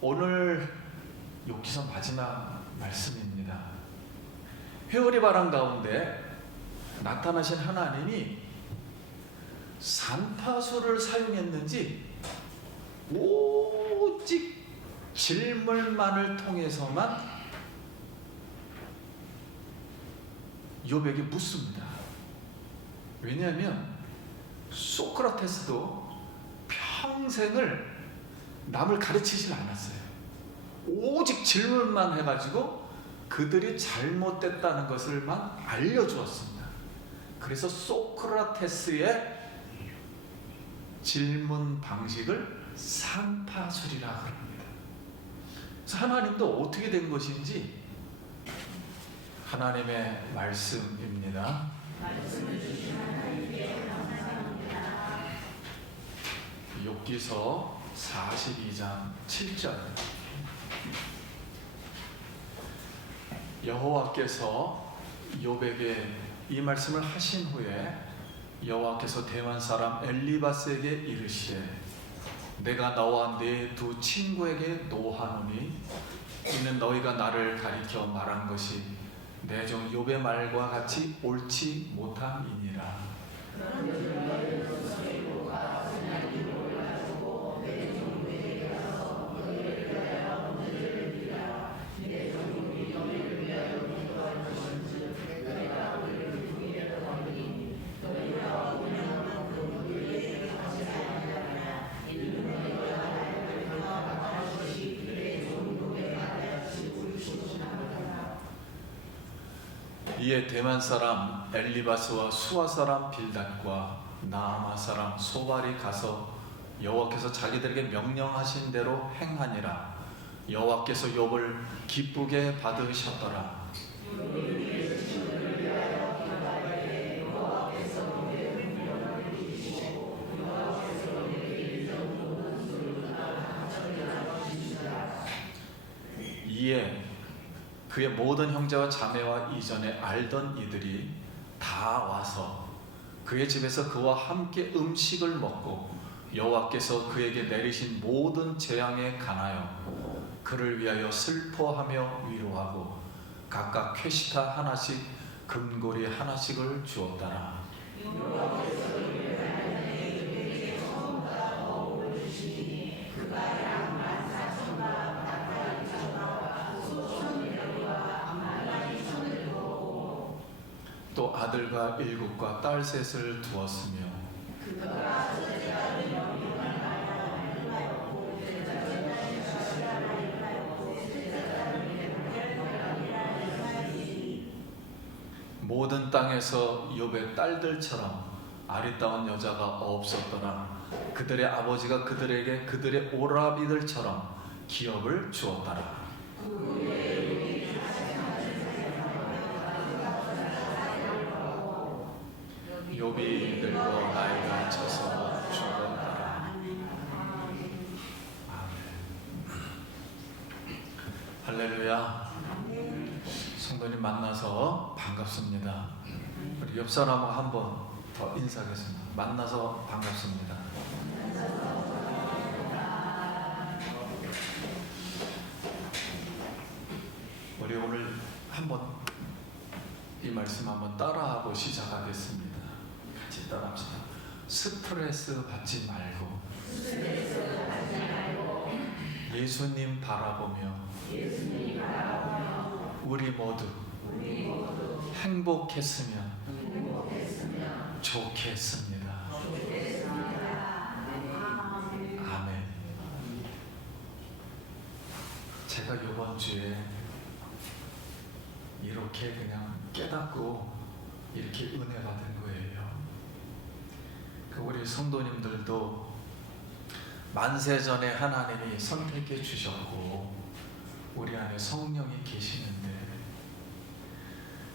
오늘 욥기서 마지막 말씀입니다. 회오리 바람 가운데 나타나신 하나님이 산파수를 사용했는지 오직 질문만을 통해서만 욥에게 묻습니다. 왜냐하면 소크라테스도 평생을 남을 가르치질 않았어요. 오직 질문만 해가지고 그들이 잘못됐다는 것을만 알려주었습니다. 그래서 소크라테스의 질문 방식을 산파술이라 합니다. 그래서 하나님도 어떻게 된 것인지 하나님의 말씀입니다. 말씀을 주신 하나님께 감사합니다. 욥기서 42장 7절. 여호와께서 욥에게 이 말씀을 하신 후에 여호와께서 대만 사람 엘리바스에게 이르시되 내가 너와 네 두 친구에게 노하노니 이는 너희가 나를 가리켜 말한 것이 내 종 욥의 말과 같이 옳지 못함이니라. 이에 대만 사람 엘리바스와 수아 사람 빌닷과 나아마 사람 소발이 가서 여호와께서 자기들에게 명령하신 대로 행하니라. 여호와께서 욥을 기쁘게 받으셨더라. 이에 그의 모든 형제와 자매와 이전에 알던 이들이 다 와서 그의 집에서 그와 함께 음식을 먹고 여호와께서 그에게 내리신 모든 재앙에 관하여 그를 위하여 슬퍼하며 위로하고 각각 쾌시타 하나씩 금고리 하나씩을 주었더라. 또 아들과 일곱과 딸 셋을 두었으며 모든 땅에서 욥의 딸들처럼 아리따운 여자가 없었더라. 그들의 아버지가 그들에게 그들의 오라비들처럼 기업을 주었더라. 욥이 늙어 나이가 차서 죽었더라. 할렐루야. 성도님 만나서 반갑습니다. 우리 옆 사람하고 한번 더 인사하겠습니다. 만나서 반갑습니다. 우리 오늘 한번 이 말씀 한번 따라하고 시작하겠습니다. 같이 따라합시다. 스트레스 받지 말고 예수님 바라보며 우리 모두 행복했으면 좋겠습니다. 아멘. 제가 이번 주에 이렇게 그냥 깨닫고 이렇게 은혜 받은 거예요. 우리 성도님들도 만세전에 하나님이 선택해 주셨고 우리 안에 성령이 계시는데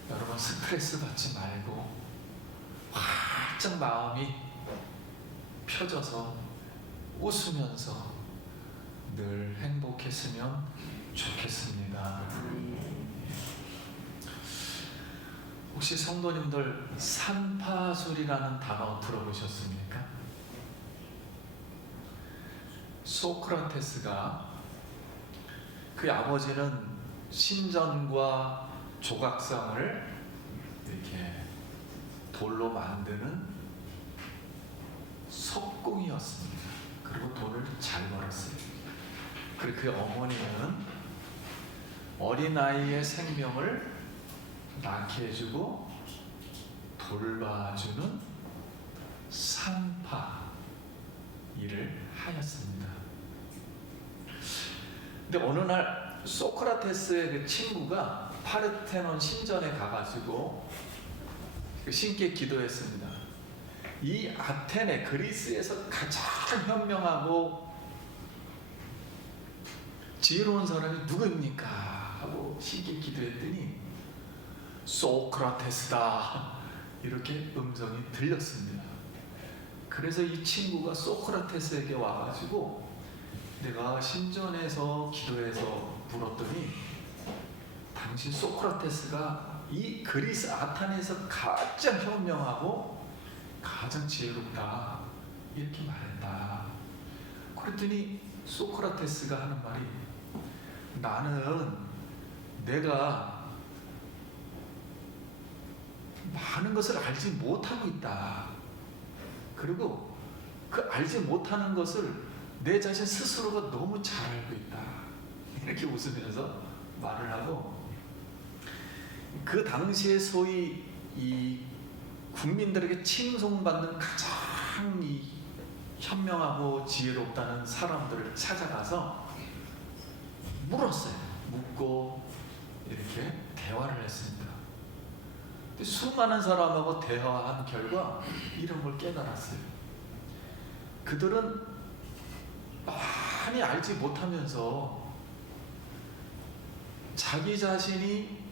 여러분 스트레스 받지 말고 활짝 마음이 펴져서 웃으면서 늘 행복했으면 좋겠습니다. 혹시 성도님들 산파술이라는 단어 들어보셨습니까? 소크라테스가 그 아버지는 신전과 조각상을 이렇게 돌로 만드는 석공이었습니다. 그리고 돈을 잘 벌었어요. 그리고 그 어머니는 어린아이의 생명을 낳게 해주고 돌봐주는 산파 일을 하였습니다. 근데 어느 날 소크라테스의 그 친구가 파르테논 신전에 가가지고 그 신께 기도했습니다. 이 아테네 그리스에서 가장 현명하고 지혜로운 사람이 누구입니까? 하고 신께 기도했더니 소크라테스다 이렇게 음성이 들렸습니다. 그래서 이 친구가 소크라테스에게 와가지고 내가 신전에서 기도해서 물었더니 당신 소크라테스가 이 그리스 아테네에서 가장 현명하고 가장 지혜롭다 이렇게 말했다. 그랬더니 소크라테스가 하는 말이 나는 내가 많은 것을 알지 못하고 있다. 그리고 그 알지 못하는 것을 내 자신 스스로가 너무 잘 알고 있다. 이렇게 웃으면서 말을 하고 그 당시에 소위 이 국민들에게 칭송받는 가장 이 현명하고 지혜롭다는 사람들을 찾아가서 물었어요. 묻고 이렇게 대화를 했습니다. 근데 수많은 사람하고 대화한 결과 이런 걸 깨달았어요. 그들은 많이 알지 못하면서 자기 자신이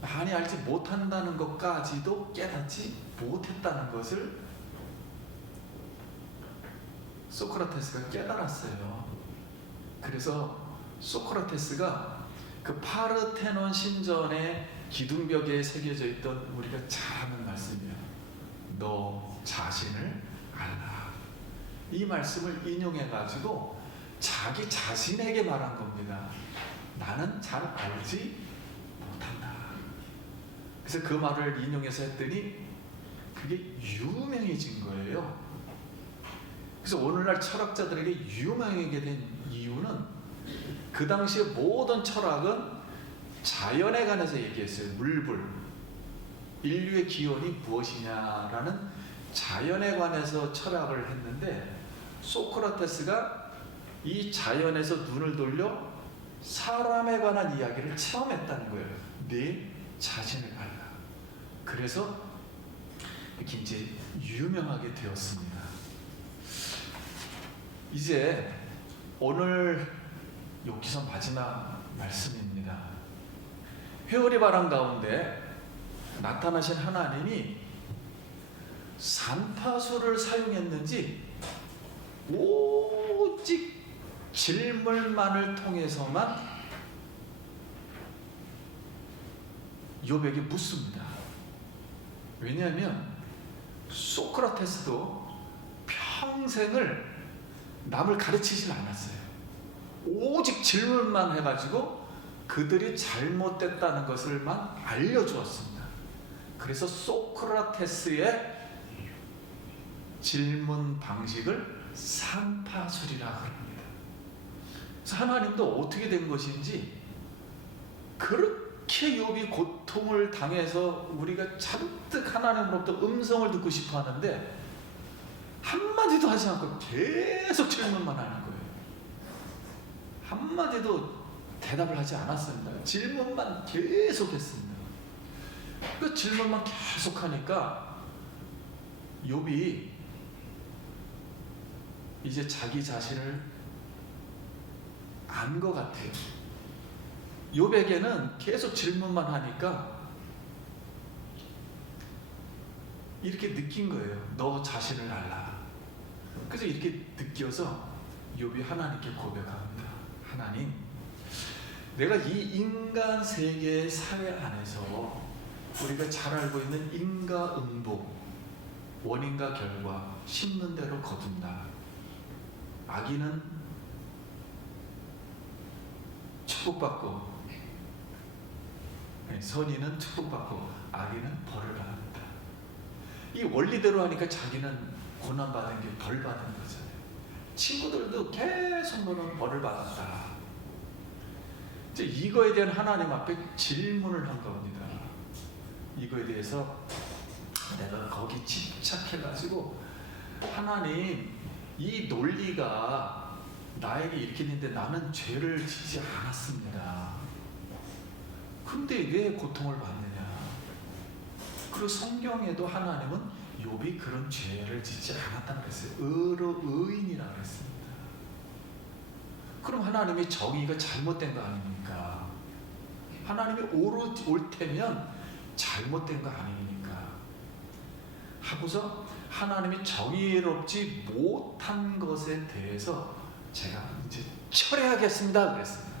많이 알지 못한다는 것까지도 깨닫지 못했다는 것을 소크라테스가 깨달았어요. 그래서 소크라테스가 그 파르테논 신전의 기둥벽에 새겨져 있던 우리가 잘 아는 말씀이에요. 너 자신을 알라. 이 말씀을 인용해 가지고 자기 자신에게 말한 겁니다. 나는 잘 알지 못한다. 그래서 그 말을 인용해서 했더니 그게 유명해진 거예요. 그래서 오늘날 철학자들에게 유명하게 된 이유는 그 당시에 모든 철학은 자연에 관해서 얘기했어요. 물불, 인류의 기원이 무엇이냐라는 자연에 관해서 철학을 했는데 소크라테스가 이 자연에서 눈을 돌려 사람에 관한 이야기를 체험했다는 거예요. 내 자신을 알라. 그래서 이렇게 이제 유명하게 되었습니다. 이제 오늘 여기서 마지막 말씀입니다. 회오리 바람 가운데 나타나신 하나님이 산파수를 사용했는지 오직 질문만을 통해서만 욥에게 묻습니다. 왜냐하면 소크라테스도 평생을 남을 가르치진 않았어요. 오직 질문만 해가지고 그들이 잘못됐다는 것을만 알려주었습니다. 그래서 소크라테스의 질문 방식을 산파술이라고 합니다. 그래서 하나님도 어떻게 된 것인지 그렇게 욥이 고통을 당해서 우리가 잔뜩 하나님으로부터 음성을 듣고 싶어 하는데 한마디도 하지 않고 계속 질문만 하는 거예요. 한마디도 대답을 하지 않았습니다. 질문만 계속 했습니다. 그 질문만 계속 하니까 욥이 이제 자기 자신을 안 것 같아요. 욥에게는 계속 질문만 하니까 이렇게 느낀 거예요. 너 자신을 알라. 그래서 이렇게 느껴서 욥이 하나님께 고백합니다. 하나님, 내가 이 인간 세계의 사회 안에서 우리가 잘 알고 있는 인과응보, 원인과 결과, 심는 대로 거둔다. 악인은 축복받고, 선인은 축복받고 악인은 벌을 받는다. 이 원리대로 하니까 자기는 고난받은 게 벌 받은 거잖아요. 친구들도 계속 너는 벌을 받았다. 이제 이거에 대한 하나님 앞에 질문을 한 겁니다. 이거에 대해서 내가 거기 집착해가지고, 하나님, 이 논리가 나에게 이렇게 있는데 나는 죄를 짓지 않았습니다. 근데 왜 고통을 받느냐? 그리고 성경에도 하나님은 욥이 그런 죄를 짓지 않았다고 그랬어요. 의인이라고 그랬습니다. 그럼 하나님의 정의가 잘못된 거 아닙니까? 하나님이 옳다면 잘못된 거 아닙니까? 하고서 하나님이 정의롭지 못한 것에 대해서 제가 이제 철회하겠습니다 그랬습니다.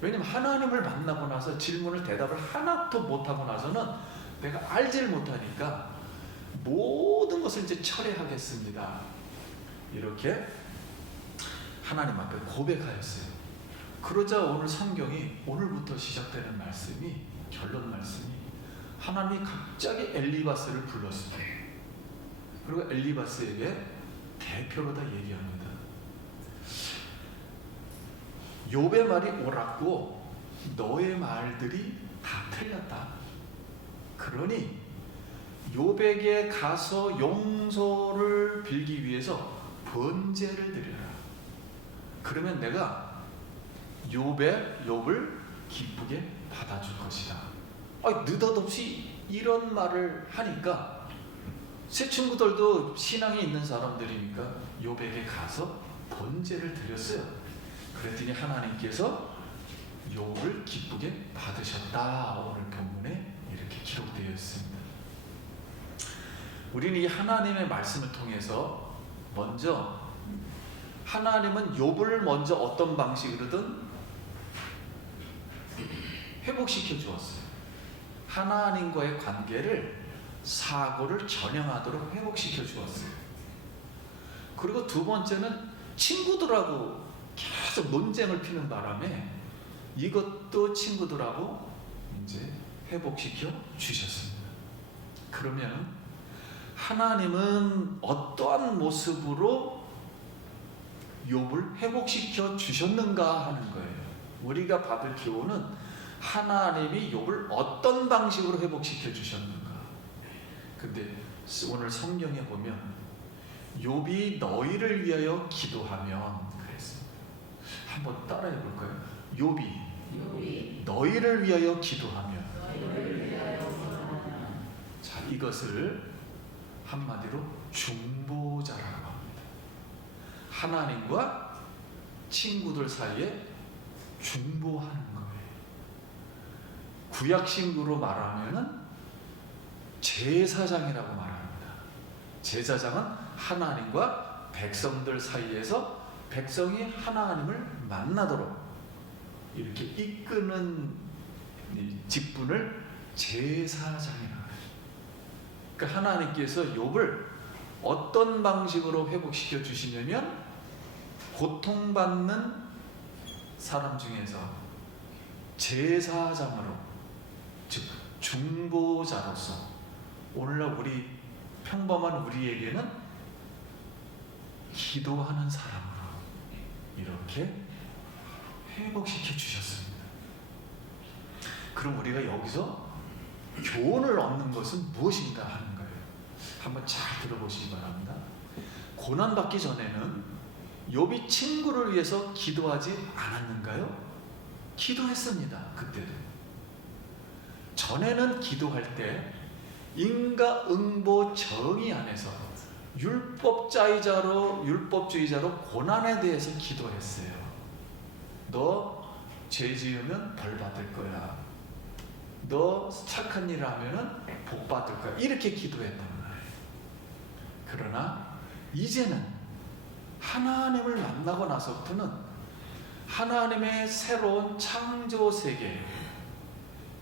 왜냐면 하나님을 만나고 나서 질문을 대답을 하나도 못하고 나서는 내가 알지를 못하니까 모든 것을 이제 철회하겠습니다. 이렇게 하나님 앞에 고백하였어요. 그러자 오늘 성경이, 오늘부터 시작되는 말씀이, 결론 말씀이, 하나님이 갑자기 엘리바스를 불렀습니다. 그리고 엘리바스에게 대표로 다 얘기합니다. 욥의 말이 옳았고 너의 말들이 다 틀렸다. 그러니 욥에게 가서 용서를 빌기 위해서 번제를 드려라. 그러면 내가 욥을 기쁘게 받아줄 것이다. 느닷없이 이런 말을 하니까 새 친구들도 신앙이 있는 사람들이니까 욥에게 가서 번제를 드렸어요. 그랬더니 하나님께서 욥을 기쁘게 받으셨다. 오늘 본문에 이렇게 기록되어 있습니다. 우리는 이 하나님의 말씀을 통해서 먼저, 하나님은 욥을 먼저 어떤 방식으로든 회복시켜 주었어요. 하나님과의 관계를, 사고를 전형하도록 회복시켜 주었어요. 그리고 두 번째는 친구들하고 계속 논쟁을 피는 바람에 이것도 친구들하고 이제 회복시켜 주셨습니다. 그러면 하나님은 어떠한 모습으로 욥을 회복시켜 주셨는가 하는 거예요. 우리가 받을 교훈은 하나님이 욥을 어떤 방식으로 회복시켜 주셨는가. 근데 오늘 성경에 보면 욥이 너희를 위하여 기도하면 그랬습니다. 한번 따라해 볼까요? 욥이 너희를 위하여 기도하면. 자, 이것을 한마디로 중보자라고 합니다. 하나님과 친구들 사이에 중보하는 거예요. 구약신구로 말하면은 제사장이라고 말합니다. 제사장은 하나님과 백성들 사이에서 백성이 하나님을 만나도록 이렇게 이끄는 직분을 제사장이라고 해요. 그러니까 하나님께서 욥을 어떤 방식으로 회복시켜 주시냐면, 고통받는 사람 중에서 제사장으로, 즉 중보자로서, 오늘날 우리 평범한 우리에게는 기도하는 사람으로 이렇게 회복시켜 주셨습니다. 그럼 우리가 여기서 교훈을 얻는 것은 무엇인가 하는 거예요. 한번 잘 들어보시기 바랍니다. 고난받기 전에는 욥이 친구를 위해서 기도하지 않았는가요? 기도했습니다. 그때도. 전에는 기도할 때 인과응보 정의 안에서 율법주의자로 고난에 대해서 기도했어요. 너 죄 지으면 벌 받을 거야. 너 착한 일을 하면은 복 받을 거야. 이렇게 기도했단 말이에요. 그러나 이제는 하나님을 만나고 나서부터는 하나님의 새로운 창조 세계,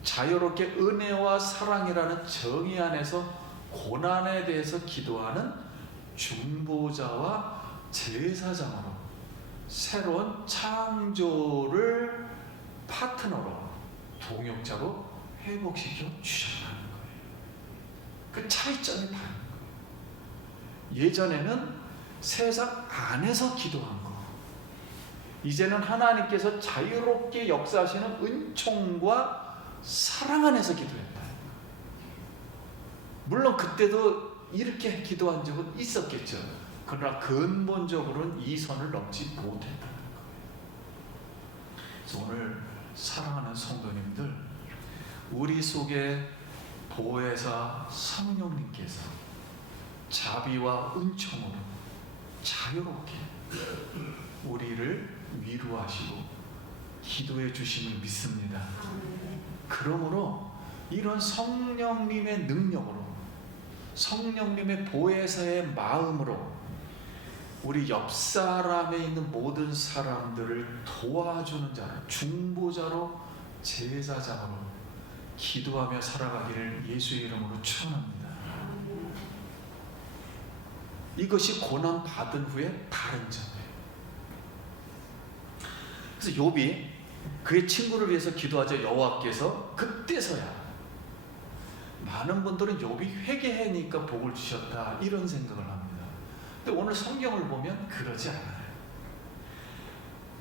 자유롭게 은혜와 사랑이라는 정의 안에서 고난에 대해서 기도하는 중보자와 제사장으로 새로운 창조를 파트너로, 동역자로 회복시켜 주셨다는 거예요. 그 차이점이 다른 거예요. 예전에는 세상 안에서 기도한 거, 이제는 하나님께서 자유롭게 역사하시는 은총과 사랑 안에서 기도했다. 물론 그때도 이렇게 기도한 적은 있었겠죠. 그러나 근본적으로는 이 선을 넘지 못했다는 거예요. 그래서 오늘 사랑하는 성도님들, 우리 속에 보혜사 성령님께서 자비와 은총으로 자유롭게 우리를 위로하시고 기도해 주심을 믿습니다. 그러므로 이런 성령님의 능력으로, 성령님의 보혜사의 마음으로 우리 옆 사람에 있는 모든 사람들을 도와주는 자로, 중보자로, 제사장으로 기도하며 살아가기를 예수의 이름으로 축원합니다. 이것이 고난 받은 후에 다른 점이에요. 그래서 욥이 그의 친구를 위해서 기도하자 여호와께서 그때서야, 많은 분들은 욥이 회개하니까 복을 주셨다 이런 생각을 합니다. 근데 오늘 성경을 보면 그러지 않아요.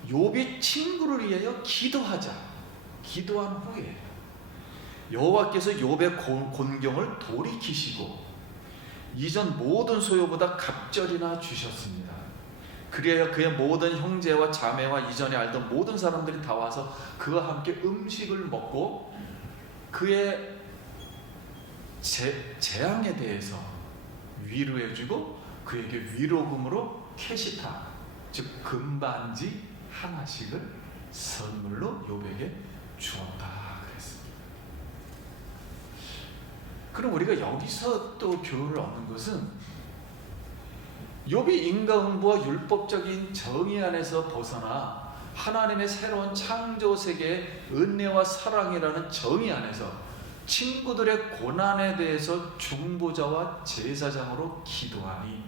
욥이 친구를 위하여 기도하자, 기도한 후에 여호와께서 욥의 곤경을 돌이키시고 이전 모든 소요보다 갑절이나 주셨습니다. 그래야 그의 모든 형제와 자매와 이전에 알던 모든 사람들이 다 와서 그와 함께 음식을 먹고 그의 재앙에 대해서 위로해주고 그에게 위로금으로 캐시타, 즉 금반지 하나씩을 선물로 욥에게 주었다 그랬습니다. 그럼 우리가 여기서 또 교훈을 얻는 것은 욥이 인과응보와 율법적인 정의 안에서 벗어나 하나님의 새로운 창조 세계의 은혜와 사랑이라는 정의 안에서 친구들의 고난에 대해서 중보자와 제사장으로 기도하니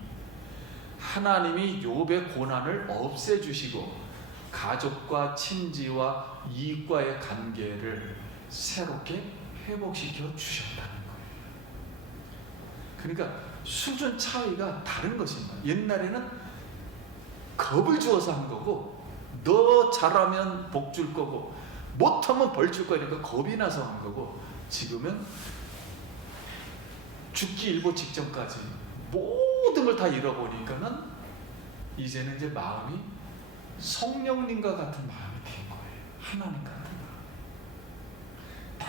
하나님이 욥의 고난을 없애주시고 가족과 친지와 이익과의 관계를 새롭게 회복시켜 주셨다는 거예요. 그러니까 수준 차이가 다른 것입니다. 옛날에는 겁을 주어서 한 거고, 너 잘하면 복 줄 거고 못하면 벌 줄 거니까 겁이 나서 한 거고, 지금은 죽기 일보 직전까지 모든 걸 다 잃어버리니까는 이제는 이제 마음이 성령님과 같은 마음이 된 거예요. 하나님 같은 마음. 다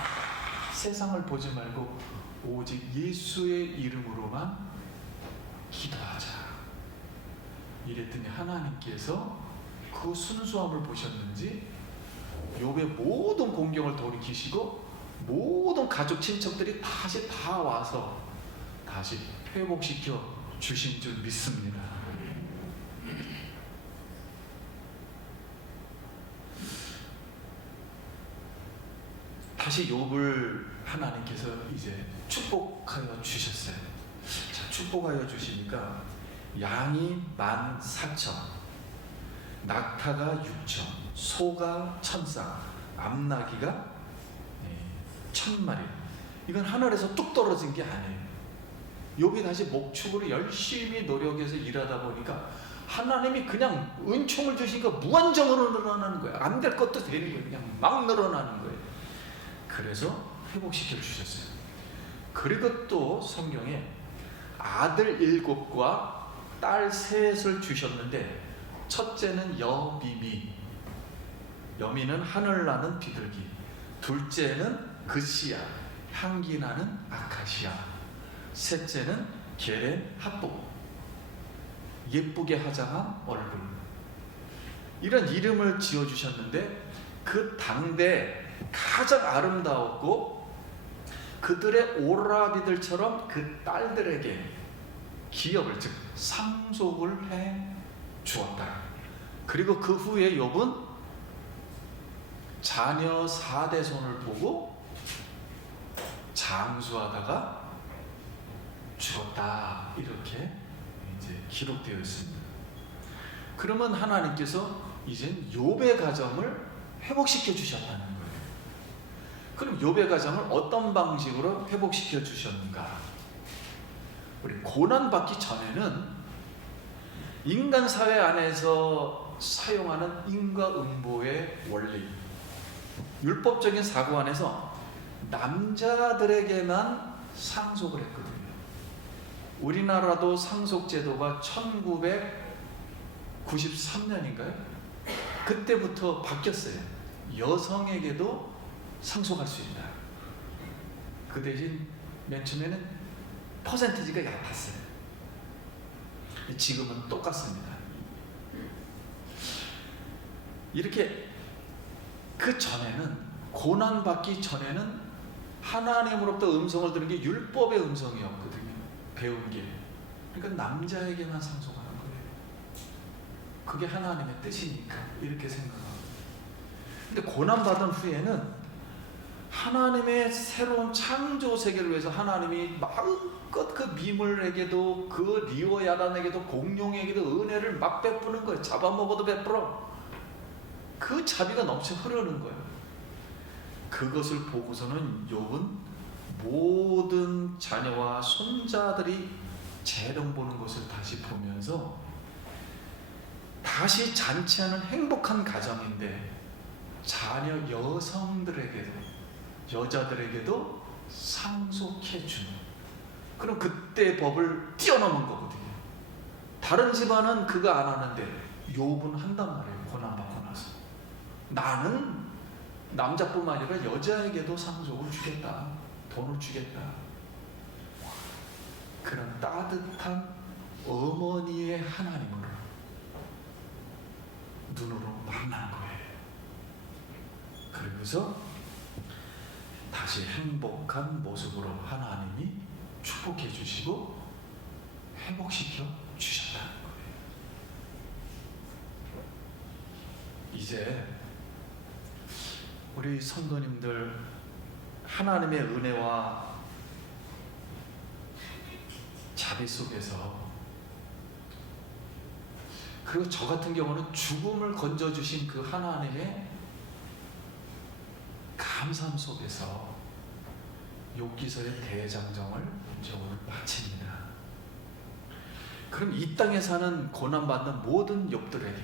세상을 보지 말고 오직 예수의 이름으로만 기도하자. 이랬더니 하나님께서 그 순수함을 보셨는지 욥의 모든 공경을 돌이키시고 모든 가족 친척들이 다시 다 와서 다시 회복시켜 주신 줄 믿습니다. 다시 욥을 하나님께서 이제 축복하여 주셨어요. 자, 축복하여 주시니까 양이 14,000, 낙타가 6,000, 소가 1,000쌍, 암나귀가 1,000마리. 이건 하늘에서 뚝 떨어진 게 아니에요. 욥이 다시 목축으로 열심히 노력해서 일하다 보니까 하나님이 그냥 은총을 주시니까 무한정으로 늘어나는 거예요. 안 될 것도 되는 거예요. 그냥 막 늘어나는 거예요. 그래서 회복시켜 주셨어요. 그리고 또 성경에 아들 7과 딸 3을 주셨는데, 첫째는 여미미, 여미는 하늘나는 비둘기, 둘째는 그시야, 향기나는 아카시아, 셋째는 게렌 합복, 예쁘게 화장한 얼굴. 이런 이름을 지어주셨는데 그 당대 가장 아름다웠고 그들의 오라비들처럼 그 딸들에게 기업을, 즉 상속을 해 주었다. 그리고 그 후에 욥은 자녀 4대손을 보고 장수하다가 죽었다, 이렇게 이제 기록되어 있습니다. 그러면 하나님께서 이젠 욥의 가정을 회복시켜 주셨다는 거예요. 그럼 욥의 가정을 어떤 방식으로 회복시켜 주셨는가? 우리 고난받기 전에는 인간 사회 안에서 사용하는 인과응보의 원리, 율법적인 사고 안에서 남자들에게만 상속을 했거든요. 우리나라도 상속제도가 1993년인가요? 그때부터 바뀌었어요. 여성에게도 상속할 수 있다. 그 대신 맨 처음에는 퍼센티지가 얕았어요. 지금은 똑같습니다. 이렇게 그 전에는, 고난받기 전에는 하나님으로부터 음성을 들은 게 율법의 음성이었거든요. 배운 게. 그러니까 남자에게만 상속하는 거예요. 그게 하나님의 뜻이니까 이렇게 생각합니다. 근데 고난받은 후에는 하나님의 새로운 창조 세계를 위해서 하나님이 마음껏 그 미물에게도 그 리오야단에게도 공룡에게도 은혜를 막 베푸는 거예요. 잡아먹어도 베풀어. 그 자비가 넘쳐 흐르는 거예요. 그것을 보고서는 욥은 모든 자녀와 손자들이 재롱 보는 것을 다시 보면서 다시 잔치하는 행복한 가정인데 자녀 여성들에게도, 여자들에게도 상속해 주는, 그럼 그때 법을 뛰어넘은 거거든요. 다른 집안은 그거 안 하는데 욥은 한단 말이에요. 고난받고 나서 나는 남자뿐만 아니라 여자에게도 상속을 주겠다, 돈을 주겠다. 그런 따뜻한 어머니의 하나님으로 눈으로 만난 거예요. 그러면서 다시 행복한 모습으로 하나님이 축복해 주시고 회복시켜 주셨다는 거예요. 이제 우리 성도님들, 하나님의 은혜와 자비 속에서, 그리고 저 같은 경우는 죽음을 건져주신 그 하나님의 감사함 속에서 욥기서의 대장정을 이제 오늘 마칩니다. 그럼 이 땅에 사는 고난받는 모든 욥들에게,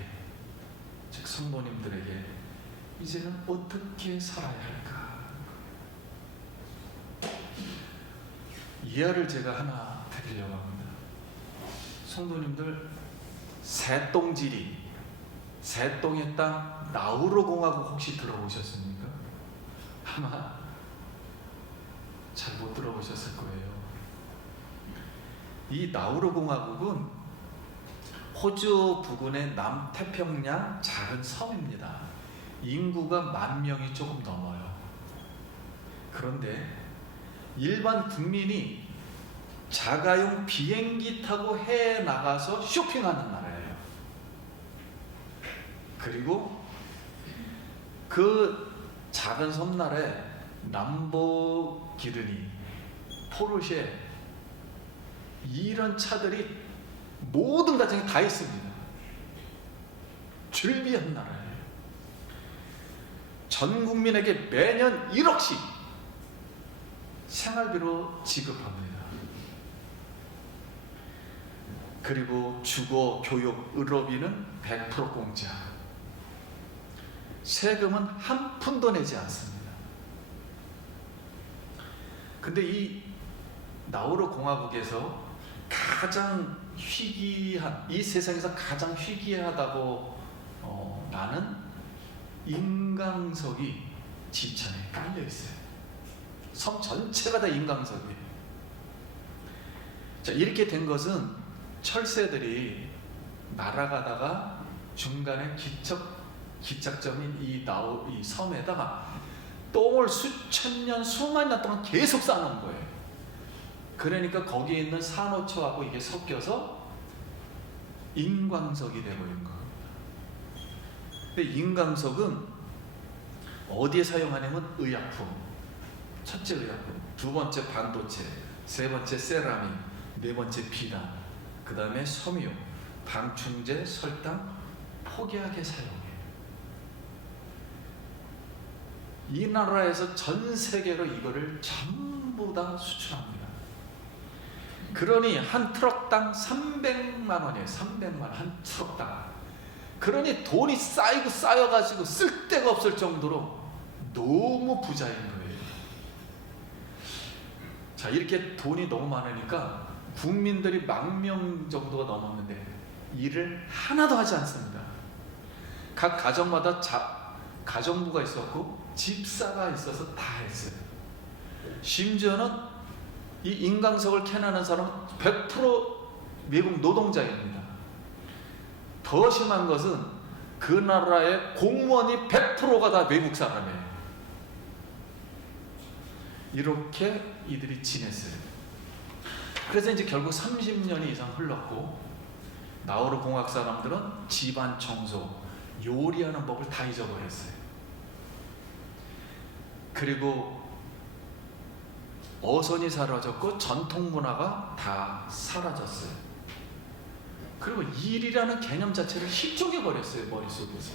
즉 성도님들에게 이제는 어떻게 살아야 할까? 이해를 제가 하나 드리려고 합니다. 성도님들, 새똥지리, 새똥의 땅 나우루 공화국 혹시 들어보셨습니까? 아마 잘 못 들어보셨을 거예요. 이 나우루 공화국은 호주 부근의 남태평양 작은 섬입니다. 인구가 10,000명이 조금 넘어요. 그런데 일반 국민이 자가용 비행기 타고 해외에 나가서 쇼핑하는 나라예요. 그리고 그 작은 섬나라에 람보기르니, 포르쉐 이런 차들이 모든 가정에 다 있습니다. 즐비한 나라예요. 전 국민에게 매년 1억씩 생활비로 지급합니다. 그리고 주거, 교육, 의료비는 100% 공짜. 세금은 한 푼도 내지 않습니다. 근데 이 나우루 공화국에서 가장 희귀한, 이 세상에서 가장 희귀하다고 나는 인강석이 지천에 깔려 있어요. 섬 전체가 다 인강석이에요. 자, 이렇게 된 것은 철새들이 날아가다가 중간에 기착점인 이 섬에다가 똥을 수천 년, 수만 년 동안 계속 쌓아놓은 거예요. 그러니까 거기에 있는 산호초하고 이게 섞여서 인광석이 되어버린 거예요. 근데 인광석은 어디에 사용하냐면 의약품. 첫째 의약품, 두 번째 반도체, 세 번째 세라믹, 네 번째 비단, 그 다음에 섬유, 방충제, 설탕, 폭약에 사용해요. 이 나라에서 전 세계로 이거를 전부 다 수출합니다. 그러니 한 트럭당 300만 원이에요. 300만 원, 한 트럭당. 그러니 돈이 쌓이고 쌓여가지고 쓸 데가 없을 정도로 너무 부자인 거예요. 자, 이렇게 돈이 너무 많으니까 국민들이 10,000명 정도가 넘었는데 일을 하나도 하지 않습니다. 각 가정마다 가정부가 있었고 집사가 있어서 다 했어요. 심지어는 이 인강석을 캐나는 사람은 100% 외국 노동자입니다. 더 심한 것은 그 나라의 공무원이 100%가 다 외국 사람이에요. 이렇게 이들이 지냈어요. 그래서 이제 결국 30년이 이상 흘렀고 나우루 공학 사람들은 집안 청소, 요리하는 법을 다 잊어버렸어요. 그리고 어선이 사라졌고 전통 문화가 다 사라졌어요. 그리고 일이라는 개념 자체를 실종해버렸어요. 머릿속에서.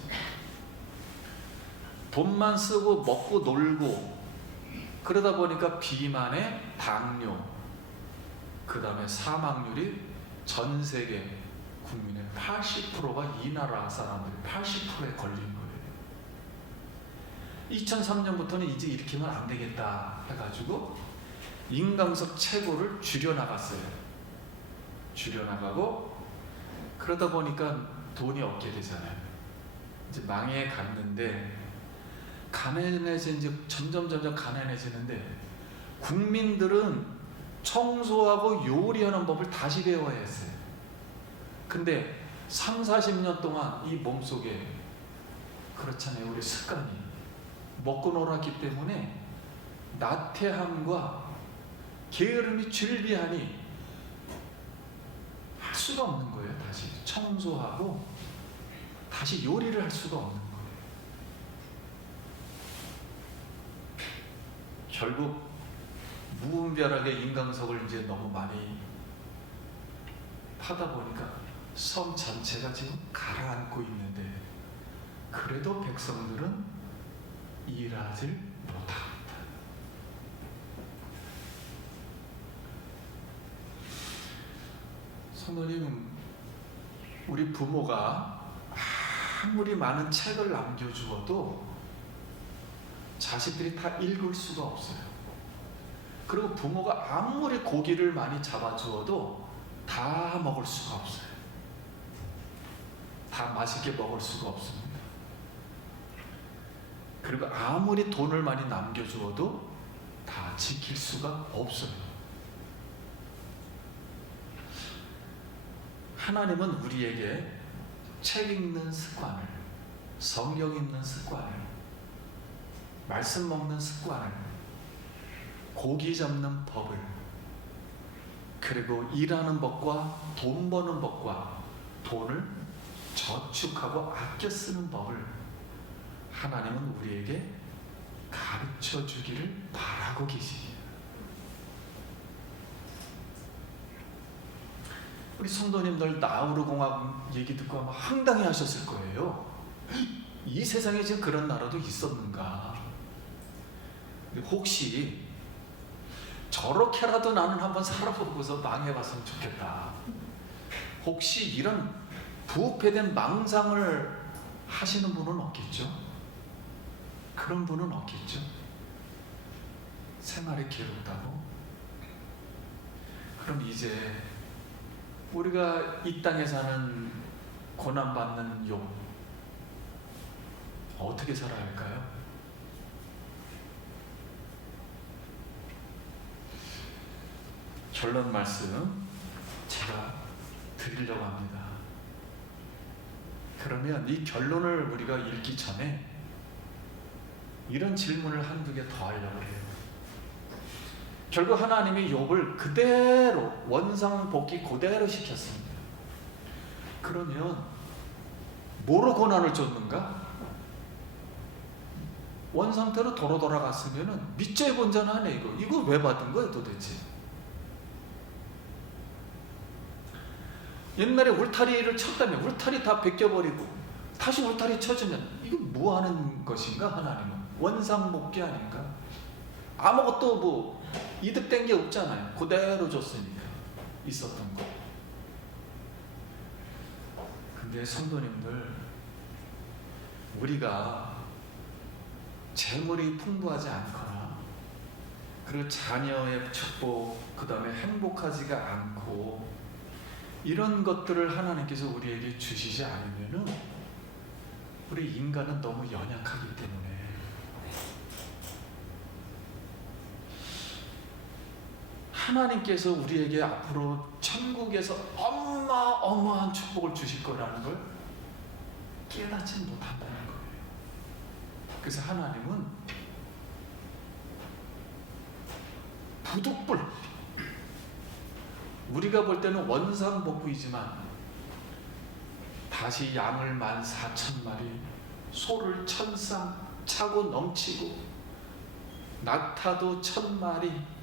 돈만 쓰고 먹고 놀고 그러다 보니까 비만에 당뇨, 그 다음에 사망률이 전 세계 국민의 80%가 이 나라 사람들이 80%에 걸린 거예요. 2003년부터는 이제 이렇게 하면 안 되겠다 해가지고 인강석 채굴을 줄여나갔어요. 줄여나가고 그러다 보니까 돈이 없게 되잖아요. 이제 망해 갔는데 점점 가난해지는데 국민들은 청소하고 요리하는 법을 다시 배워야 했어요. 근데 30-40년 동안 이 몸속에 그렇잖아요. 우리 습관이 먹고 놀았기 때문에 나태함과 게으름이 즐비하니 할 수가 없는 거예요. 다시 청소하고 다시 요리를 할 수가 없는 거예요. 결국 무분별하게 인강석을 이제 너무 많이 파다 보니까 섬 전체가 지금 가라앉고 있는데 그래도 백성들은 일하지 못합니다. 성도님, 우리 부모가 아무리 많은 책을 남겨주어도 자식들이 다 읽을 수가 없어요. 그리고 부모가 아무리 고기를 많이 잡아주어도 다 먹을 수가 없어요. 다 맛있게 먹을 수가 없습니다. 그리고 아무리 돈을 많이 남겨주어도 다 지킬 수가 없어요. 하나님은 우리에게 책 읽는 습관을, 성경 읽는 습관을, 말씀 먹는 습관을, 고기 잡는 법을, 그리고 일하는 법과 돈 버는 법과 돈을 저축하고 아껴 쓰는 법을 하나님은 우리에게 가르쳐 주기를 바라고 계십니다. 우리 성도님들 나우루 공학 얘기 듣고 아마 황당해 하셨을 거예요. 이 세상에 지금 그런 나라도 있었는가? 혹시 저렇게라도 나는 한번 살아보고서 망해봤으면 좋겠다. 혹시 이런 부패된 망상을 하시는 분은 없겠죠? 그런 분은 없겠죠? 생활이 괴롭다고? 그럼 이제 우리가 이 땅에 사는 고난받는 욥 어떻게 살아야 할까요? 결론 말씀 제가 드리려고 합니다. 그러면 이 결론을 우리가 읽기 전에 이런 질문을 한두 개 더 하려고 해요. 결국 하나님이 욥을 그대로 원상복귀 그대로 시켰습니다. 그러면 뭐로 고난을 줬는가? 원상태로 돌아갔으면 밑죄 본전하네. 이거 왜 받은 거야 도대체? 옛날에 울타리를 쳤다면 울타리 다 벗겨버리고 다시 울타리 쳐주면 이거 뭐 하는 것인가? 하나님은 원상복귀 아닌가? 아무것도 뭐 이득된 게 없잖아요. 그대로 줬으니까 있었던 거. 근데 성도님들, 우리가 재물이 풍부하지 않거나 그리고 자녀의 축복, 그 다음에 행복하지가 않고 이런 것들을 하나님께서 우리에게 주시지 않으면은 우리 인간은 너무 연약하기 때문에 하나님께서 우리에게 앞으로 천국에서 어마어마한 축복을 주실 거라는 걸 깨닫지 못한다는 거예요. 그래서 하나님은 부득불, 우리가 볼 때는 원상복구이지만 다시 양을 14,000마리, 소를 1,000쌍 차고 넘치고 낙타도 1,000마리,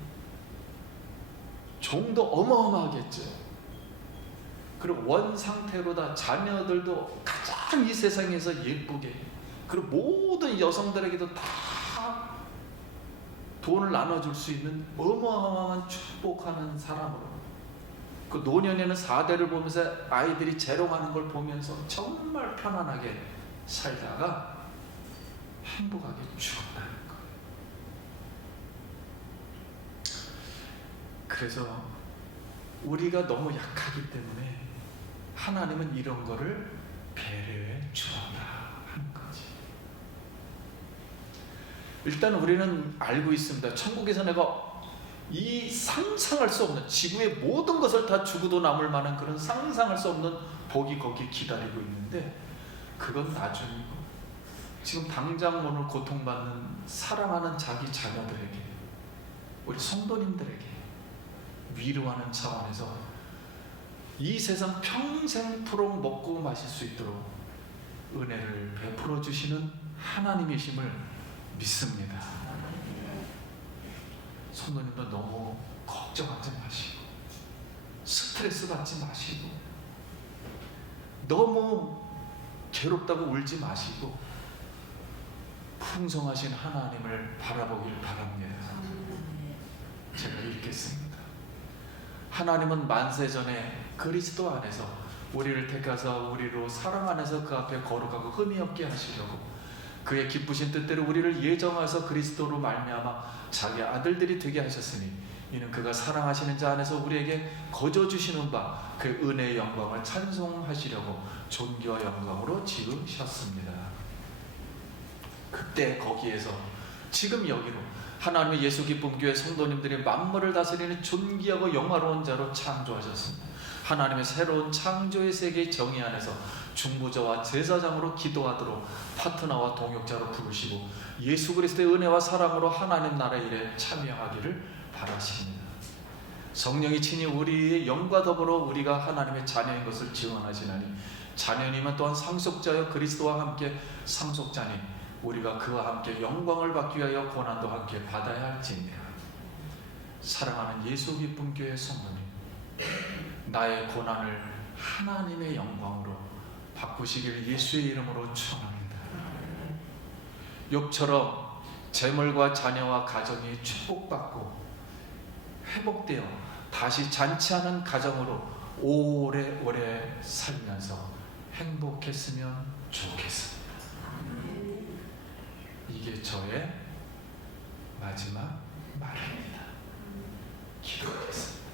종도 어마어마하겠죠. 그리고 원 상태로다 자녀들도 가장 이 세상에서 예쁘게, 그리고 모든 여성들에게도 다 돈을 나눠줄 수 있는 어마어마한 축복하는 사람으로, 그 노년에는 4대를 보면서 아이들이 재롱하는 걸 보면서 정말 편안하게 살다가 행복하게 죽었다는 거예요. 그래서 우리가 너무 약하기 때문에 하나님은 이런 거를 배려해 주었다 하는 거지. 일단 우리는 알고 있습니다. 천국에서 내가 이 상상할 수 없는, 지구의 모든 것을 다 주고도 남을 만한 그런 상상할 수 없는 복이 거기 기다리고 있는데, 그건 나중이고 지금 당장 오늘 고통받는 사랑하는 자기 자녀들에게, 우리 성도님들에게 위로하는 차원에서 이 세상 평생토록 먹고 마실 수 있도록 은혜를 베풀어 주시는 하나님이심을 믿습니다. 성도님도 너무 걱정하지 마시고 스트레스 받지 마시고 너무 괴롭다고 울지 마시고 풍성하신 하나님을 바라보길 바랍니다. 제가 읽겠습니다. 하나님은 만세전에 그리스도 안에서 우리를 택하사 우리로 사랑 안에서 그 앞에 거룩하고 흠이 없게 하시려고 그의 기쁘신 뜻대로 우리를 예정하여서 그리스도로 말미암아 자기 아들들이 되게 하셨으니, 이는 그가 사랑하시는 자 안에서 우리에게 거저 주시는 바 그 은혜의 영광을 찬송하시려고 존귀와 영광으로 지으셨습니다. 그때 거기에서 지금 여기로 하나님의 예수 기쁨 교회 성도님들이 만물을 다스리는 존귀하고 영화로운 자로 창조하셨습니다. 하나님의 새로운 창조의 세계의 정의 안에서 중보자와 제사장으로 기도하도록 파트너와 동역자로 부르시고 예수 그리스도의 은혜와 사랑으로 하나님 나라의 일에 참여하기를 바라십니다. 성령이 친히 우리의 영과 더불어 우리가 하나님의 자녀인 것을 증언하시나니, 자녀님은 또한 상속자여 그리스도와 함께 상속자니 우리가 그와 함께 영광을 받기 위하여 고난도 함께 받아야 할지니라. 사랑하는 예수 기쁨 교회 성도님, 나의 고난을 하나님의 영광으로 바꾸시길 예수의 이름으로 축원합니다. 욥처럼 재물과 자녀와 가정이 축복받고 회복되어 다시 잔치하는 가정으로 오래오래 살면서 행복했으면 좋겠습니다. 이게 저의 마지막 말입니다. 기도하겠습니다.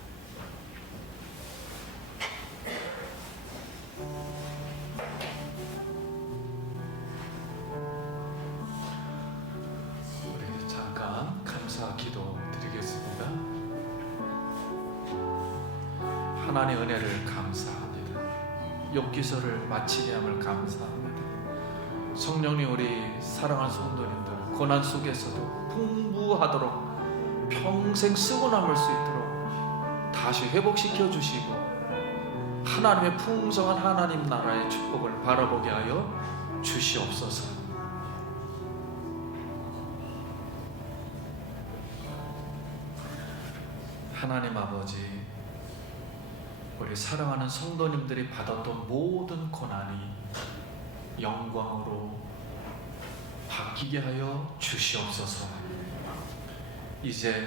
우리 잠깐 감사 기도 드리겠습니다. 하나님의 은혜를 감사합니다. 욥기서를 마치게 함을 감사합니다. 성령님, 우리 사랑하는 성도님들 고난 속에서도 풍부하도록 평생 쓰고 남을 수 있도록 다시 회복시켜 주시고 하나님의 풍성한 하나님 나라의 축복을 바라보게 하여 주시옵소서. 하나님 아버지, 우리 사랑하는 성도님들이 받았던 모든 고난이 영광으로 바뀌게 하여 주시옵소서. 이제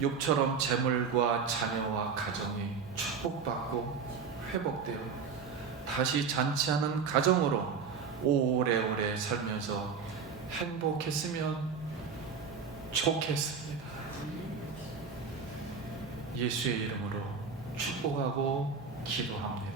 욥처럼 재물과 자녀와 가정이 축복받고 회복되어 다시 잔치하는 가정으로 오래오래 살면서 행복했으면 좋겠습니다. 예수의 이름으로 축복하고 기도합니다.